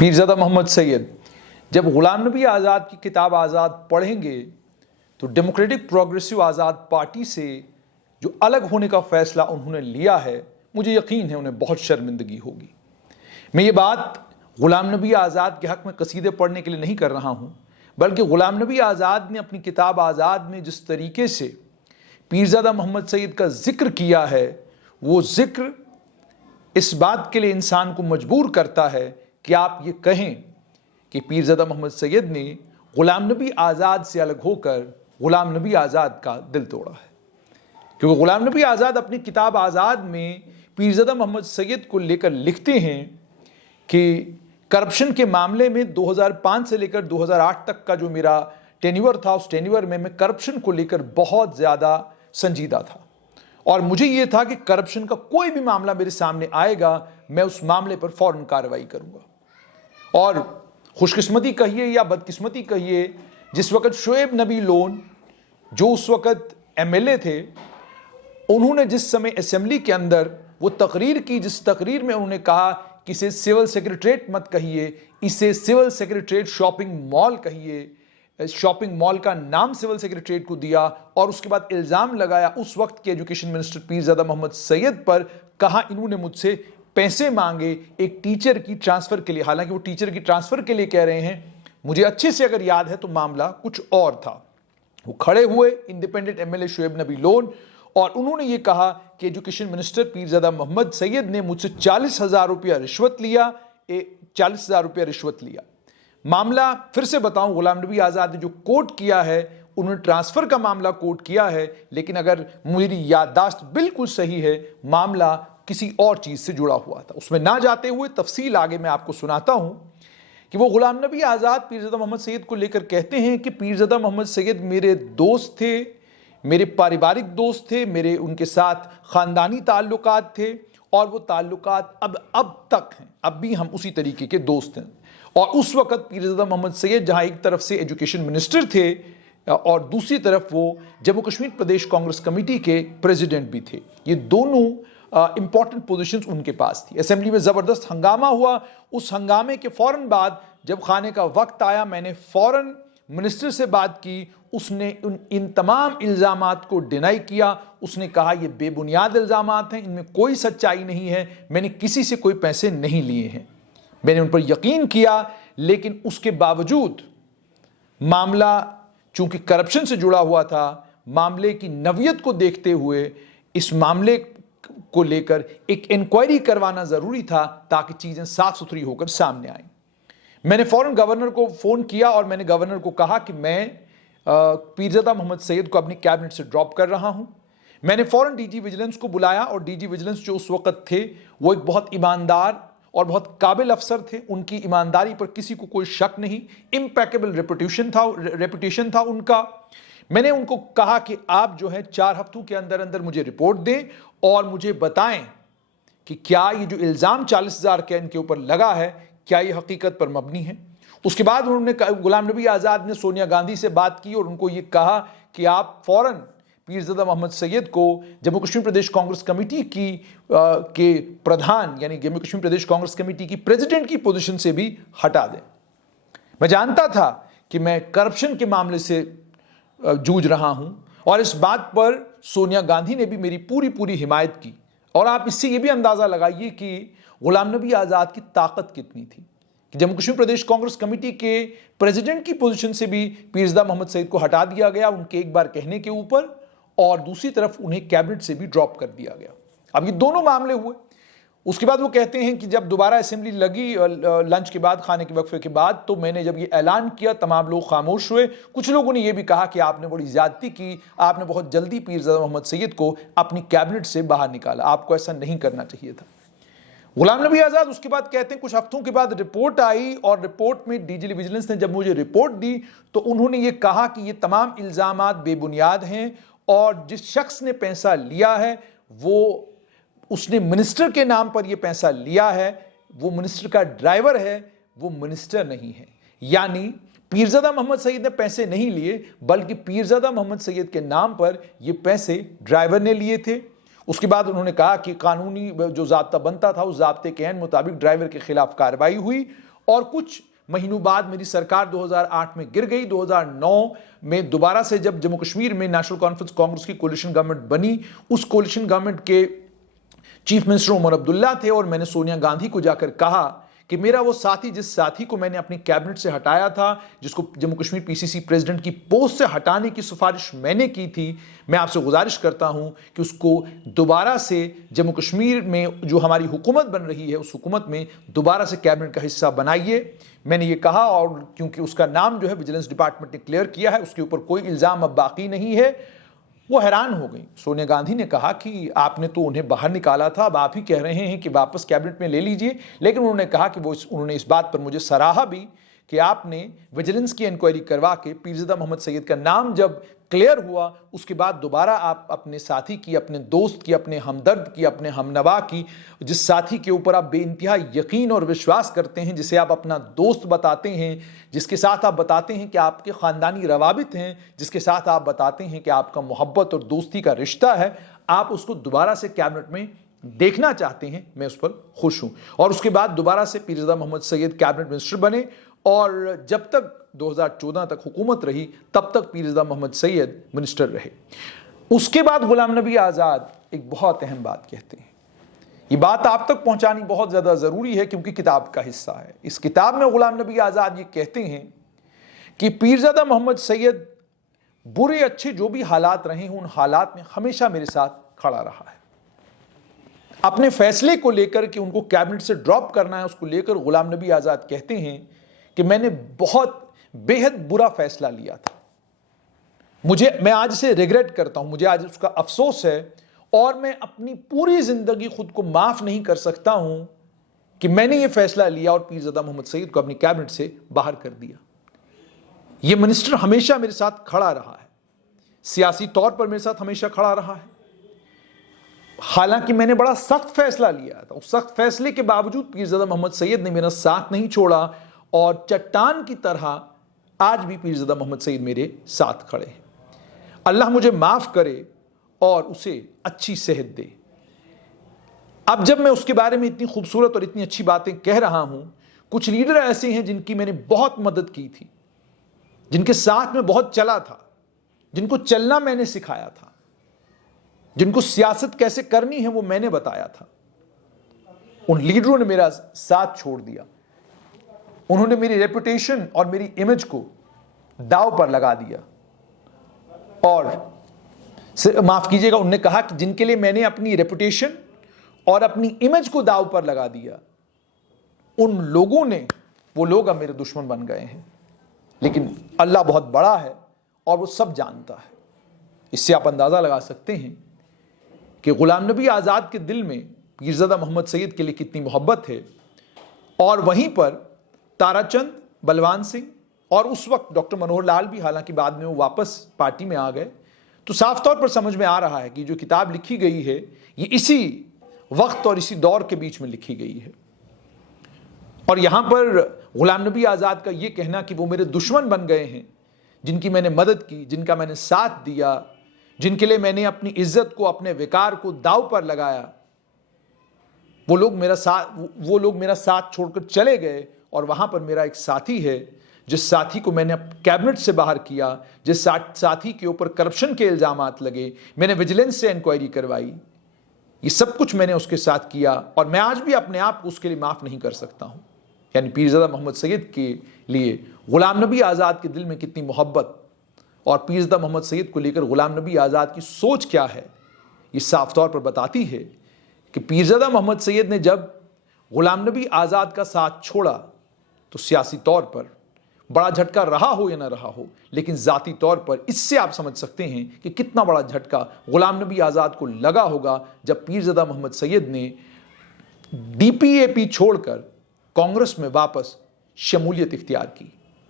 पीरज़ादा मोहम्मद सैयद जब ग़ुलाम नबी आज़ाद की किताब आज़ाद पढ़ेंगे तो डेमोक्रेटिक प्रोग्रेसिव आज़ाद पार्टी से जो अलग होने का फ़ैसला उन्होंने लिया है, मुझे यकीन है उन्हें बहुत शर्मिंदगी होगी। मैं ये बात ग़ुलाम नबी आज़ाद के हक़ में कसीदे पढ़ने के लिए नहीं कर रहा हूँ, बल्कि ग़ुलाम नबी आज़ाद ने अपनी किताब आज़ाद में जिस तरीके से पीरज़ादा मोहम्मद सैयद का ज़िक्र किया है, वो ज़िक्र इस बात के लिए इंसान को मजबूर करता है कि आप ये कहें कि पीरज़ादा मोहम्मद सैयद ने ग़ुलाम नबी आज़ाद से अलग होकर ग़ुलाम नबी आज़ाद का दिल तोड़ा है। क्योंकि ग़ुलाम नबी आज़ाद अपनी किताब आज़ाद में पीरज़ादा मोहम्मद सैयद को लेकर लिखते हैं कि करप्शन के मामले में 2005 से लेकर 2008 तक का जो मेरा टेन्योर था, उस टेन्योर में मैं करप्शन को लेकर बहुत ज़्यादा संजीदा था और मुझे ये था कि करप्शन का कोई भी मामला मेरे सामने आएगा, मैं उस मामले पर फ़ौरन कार्रवाई करूँगा। और खुशकिस्मती कहिए या बदकिस्मती कहिए, जिस वक़्त शोएब नबी लोन जो उस वक़्त एमएलए थे, उन्होंने जिस समय असेंबली के अंदर वो तकरीर की, जिस तकरीर में उन्होंने कहा कि इसे सिविल सेक्रेटरीट मत कहिए, इसे सिविल सेक्रेटरीट शॉपिंग मॉल कहिए, शॉपिंग मॉल का नाम सिविल सेक्रेटरीट को दिया और उसके बाद इल्ज़ाम लगाया उस वक्त के एजुकेशन मिनिस्टर पीरज़ादा मोहम्मद सैयद पर, कहा इन्होंने मुझसे पैसे मांगे एक टीचर की ट्रांसफ़र के लिए। हालांकि वो टीचर की ट्रांसफ़र के लिए कह रहे हैं, मुझे अच्छे से अगर याद है तो मामला कुछ और था। वो खड़े हुए इंडिपेंडेंट एमएलए शोएब नबी लोन और उन्होंने ये कहा कि एजुकेशन मिनिस्टर पीरज़ादा मोहम्मद सैयद ने मुझसे 40,000 रुपया रिश्वत लिया, 40,000 रुपया रिश्वत लिया। मामला फिर से बताऊं, ग़ुलाम नबी आज़ाद ने जो कोट किया है, उन्होंने ट्रांसफ़र का मामला कोट किया है, लेकिन अगर मेरी याददाश्त बिल्कुल सही है, मामला किसी और चीज़ से जुड़ा हुआ था। उसमें ना जाते हुए तफसील आगे मैं आपको सुनाता हूं कि वो ग़ुलाम नबी आज़ाद पीरज़ादा मोहम्मद सैयद को लेकर कहते हैं कि पीरज़ादा मोहम्मद सैयद मेरे दोस्त थे, मेरे पारिवारिक दोस्त थे, मेरे उनके साथ ख़ानदानी ताल्लुकात थे और वो ताल्लुकात अब तक हैं, अब भी हम उसी तरीके के दोस्त हैं। और उस वक़्त पीरज़ादा मोहम्मद सैयद जहाँ एक तरफ से एजुकेशन मिनिस्टर थे और दूसरी तरफ वो जम्मू कश्मीर प्रदेश कांग्रेस कमेटी के प्रेसिडेंट भी थे। ये दोनों इंपॉर्टेंट पोजीशंस उनके पास थी। असेंबली में ज़बरदस्त हंगामा हुआ। उस हंगामे के फ़ौरन बाद जब खाने का वक्त आया, मैंने फ़ौरन मिनिस्टर से बात की। उसने इन तमाम इल्ज़ामात को डिनाई किया। उसने कहा ये बेबुनियाद इल्ज़ामात हैं, इनमें कोई सच्चाई नहीं है, मैंने किसी से कोई पैसे नहीं लिए हैं। मैंने उन पर यकीन किया, लेकिन उसके बावजूद मामला चूंकि करप्शन से जुड़ा हुआ था, मामले की नवियत को देखते हुए इस मामले को लेकर एक इंक्वायरी करवाना ज़रूरी था ताकि चीज़ें साफ सुथरी होकर सामने आएं। मैंने फ़ौरन गवर्नर को फ़ोन किया और मैंने गवर्नर को कहा कि मैं पीरज़ादा मोहम्मद सैयद को अपनी कैबिनेट से ड्रॉप कर रहा हूं। मैंने फ़ौरन डीजी विजिलेंस को बुलाया और डीजी विजिलेंस जो उस वक़्त थे वो एक बहुत ईमानदार और बहुत काबिल अफसर थे। उनकी ईमानदारी पर किसी को कोई शक नहीं, इम्पेकेबल रेपुटेशन था उनका। मैंने उनको कहा कि आप जो है 4 हफ्तों के अंदर अंदर मुझे रिपोर्ट दें और मुझे बताएं कि क्या ये जो इल्ज़ाम 40,000 के इनके ऊपर लगा है, क्या ये हकीकत पर मबनी है। उसके बाद उन्होंने ग़ुलाम नबी आज़ाद ने सोनिया गांधी से बात की और उनको ये कहा कि आप फ़ौरन पीरज़ादा मोहम्मद सैयद को जम्मू कश्मीर प्रदेश कांग्रेस कमेटी के प्रधान यानी जम्मू कश्मीर प्रदेश कांग्रेस कमेटी की प्रेसिडेंट की पोजीशन से भी हटा दें। मैं जानता था कि मैं करप्शन के मामले से जूझ रहा हूं और इस बात पर सोनिया गांधी ने भी मेरी पूरी हिमायत की। और आप इससे ये भी अंदाज़ा लगाइए कि ग़ुलाम नबी आज़ाद की ताकत कितनी थी कि जम्मू कश्मीर प्रदेश कांग्रेस कमेटी के प्रेसिडेंट की पोजीशन से भी पीरज़ादा मोहम्मद सैयद को हटा दिया गया उनके एक बार कहने के ऊपर, और दूसरी तरफ उन्हें कैबिनेट से भी ड्रॉप कर दिया गया। अब ये दोनों मामले हुए। उसके बाद वो कहते हैं कि जब दोबारा असेंबली लगी लंच के बाद, खाने के वक्फे के बाद, तो मैंने जब ये ऐलान किया तमाम लोग खामोश हुए। कुछ लोगों ने ये भी कहा कि आपने बड़ी ज़्यादती की, आपने बहुत जल्दी पीरज़ादा मोहम्मद सैयद को अपनी कैबिनेट से बाहर निकाला, आपको ऐसा नहीं करना चाहिए था। ग़ुलाम नबी आज़ाद उसके बाद कहते हैं कुछ हफ्तों के बाद रिपोर्ट आई और रिपोर्ट में डीजी विजिलेंस ने जब मुझे रिपोर्ट दी तो उन्होंने ये कहा कि ये तमाम इल्ज़ामात बेबुनियाद हैं और जिस शख्स ने पैसा लिया है वो उसने मिनिस्टर के नाम पर यह पैसा लिया है, वो मिनिस्टर का ड्राइवर है, वो मिनिस्टर नहीं है। यानी पीरज़ादा मोहम्मद सैयद ने पैसे नहीं लिए, बल्कि पीरज़ादा मोहम्मद सैयद के नाम पर ये पैसे ड्राइवर ने लिए थे। उसके बाद उन्होंने कहा कि कानूनी जो ज़ाब्ता बनता था उस ज़ाब्ते के मुताबिक ड्राइवर के खिलाफ कार्रवाई हुई और कुछ महीनों बाद मेरी सरकार 2008 में गिर गई। 2009 में दोबारा से जब जम्मू कश्मीर में नेशनल कॉन्फ्रेंस कांग्रेस की कोलिशन गवर्नमेंट बनी, उस कोलिशन गवर्नमेंट के चीफ मिनिस्टर उमर अब्दुल्ला थे और मैंने सोनिया गांधी को जाकर कहा कि मेरा वो साथी, जिस साथी को मैंने अपनी कैबिनेट से हटाया था, जिसको जम्मू कश्मीर पीसीसी प्रेसिडेंट की पोस्ट से हटाने की सिफारिश मैंने की थी, मैं आपसे गुजारिश करता हूं कि उसको दोबारा से जम्मू कश्मीर में जो हमारी हुकूमत बन रही है उस हुकूमत में दोबारा से कैबिनेट का हिस्सा बनाइए। मैंने ये कहा, और क्योंकि उसका नाम जो है विजिलेंस डिपार्टमेंट ने क्लियर किया है, उसके ऊपर कोई इल्ज़ाम अब बाकी नहीं है। वो हैरान हो गई। सोनिया गांधी ने कहा कि आपने तो उन्हें बाहर निकाला था, अब आप ही कह रहे हैं कि वापस कैबिनेट में ले लीजिए। लेकिन उन्होंने कहा कि उन्होंने इस बात पर मुझे सराहा भी कि आपने विजिलेंस की इंक्वायरी करवा के पीरज़ादा मोहम्मद सैयद का नाम जब क्लियर हुआ, उसके बाद दोबारा आप अपने साथी की, अपने दोस्त की, अपने हमदर्द की, अपने हमनवा की, जिस साथी के ऊपर आप बेइंतहा यकीन और विश्वास करते हैं, जिसे आप अपना दोस्त बताते हैं, जिसके साथ आप बताते हैं कि आपके ख़ानदानी रवाबित हैं, जिसके साथ आप बताते हैं कि आपका मोहब्बत और दोस्ती का रिश्ता है, आप उसको दोबारा से कैबिनेट में देखना चाहते हैं। मैं उस पर खुश हूँ। और उसके बाद दोबारा से पीरज़ादा मोहम्मद सैयद कैबिनेट मिनिस्टर बने और जब तक 2014 तक हुकूमत रही तब तक पीरज़ादा मोहम्मद सैयद मिनिस्टर रहे। उसके बाद गुलाम नबी आज़ाद एक बहुत अहम बात कहते हैं। ये बात आप तक पहुंचानी बहुत ज़्यादा ज़रूरी है क्योंकि किताब का हिस्सा है। इस किताब में गुलाम नबी आज़ाद ये कहते हैं कि पीरज़ादा मोहम्मद सैयद बुरे अच्छे जो भी हालात रहे हैं, उन हालात में हमेशा मेरे साथ खड़ा रहा है। अपने फैसले को लेकर कि उनको कैबिनेट से ड्रॉप करना है, उसको लेकर गुलाम नबी आज़ाद कहते हैं कि मैंने बहुत बेहद बुरा फैसला लिया था। मैं आज से रिग्रेट करता हूं, मुझे आज उसका अफसोस है और मैं अपनी पूरी जिंदगी खुद को माफ नहीं कर सकता हूं कि मैंने ये फैसला लिया और पीरज़ादा मोहम्मद सैयद को अपनी कैबिनेट से बाहर कर दिया। ये मिनिस्टर हमेशा मेरे साथ खड़ा रहा है, सियासी तौर पर मेरे साथ हमेशा खड़ा रहा है। हालांकि मैंने बड़ा सख्त फैसला लिया था, उस सख्त फैसले के बावजूद पीरज़ादा मोहम्मद सैयद ने मेरा साथ नहीं छोड़ा और चट्टान की तरह आज भी पीरज़ादा मोहम्मद सैयद मेरे साथ खड़े हैं। अल्लाह मुझे माफ करे और उसे अच्छी सेहत दे। अब जब मैं उसके बारे में इतनी खूबसूरत और इतनी अच्छी बातें कह रहा हूं, कुछ लीडर ऐसे हैं जिनकी मैंने बहुत मदद की थी, जिनके साथ में बहुत चला था, जिनको चलना मैंने सिखाया था, जिनको सियासत कैसे करनी है वो मैंने बताया था। उन लीडरों ने मेरा साथ छोड़ दिया। उन्होंने मेरी रेपुटेशन और मेरी इमेज को दांव पर लगा दिया और माफ कीजिएगा, उन्होंने कहा कि जिनके लिए मैंने अपनी रेपुटेशन और अपनी इमेज को दांव पर लगा दिया, उन लोगों ने, वो लोग अब मेरे दुश्मन बन गए हैं। लेकिन अल्लाह बहुत बड़ा है और वो सब जानता है। इससे आप अंदाजा लगा सकते हैं कि गुलाम नबी आज़ाद के दिल में पीरज़ादा मोहम्मद सैयद के लिए कितनी मोहब्बत है। और वहीं पर ताराचंद, बलवान सिंह और उस वक्त डॉक्टर मनोहर लाल भी, हालांकि बाद में वो वापस पार्टी में आ गए। तो साफ तौर पर समझ में आ रहा है कि जो किताब लिखी गई है ये इसी वक्त और इसी दौर के बीच में लिखी गई है। और यहां पर गुलाम नबी आज़ाद का ये कहना कि वो मेरे दुश्मन बन गए हैं, जिनकी मैंने मदद की, जिनका मैंने साथ दिया, जिनके लिए मैंने अपनी इज्जत को, अपने विकार को दांव पर लगाया, वो लोग मेरा साथ छोड़कर चले गए। और वहां पर मेरा एक साथी है, जिस साथी को मैंने कैबिनेट से बाहर किया, जिस साथी के ऊपर करप्शन के इल्जामात लगे, मैंने विजिलेंस से इंक्वायरी करवाई, ये सब कुछ मैंने उसके साथ किया और मैं आज भी अपने आप को उसके लिए माफ नहीं कर सकता हूं। यानी पीरज़ादा मोहम्मद सैयद के लिए गुलाम नबी आज़ाद के दिल में कितनी मोहब्बत और पीरज़ादा मोहम्मद सैयद को लेकर गुलाम नबी आज़ाद की सोच क्या है, ये साफ तौर पर बताती है कि पीरज़ादा मोहम्मद सैयद ने जब गुलाम नबी आज़ाद का साथ छोड़ा तो सियासी तौर पर बड़ा झटका रहा हो या ना रहा हो, लेकिन ज़ाती तौर पर इससे आप समझ सकते हैं कि कितना बड़ा झटका गुलाम नबी आज़ाद को लगा होगा जब पीरज़ादा मोहम्मद सैयद ने DPAP छोड़कर कांग्रेस में वापस शमूलियत इख्तियार की।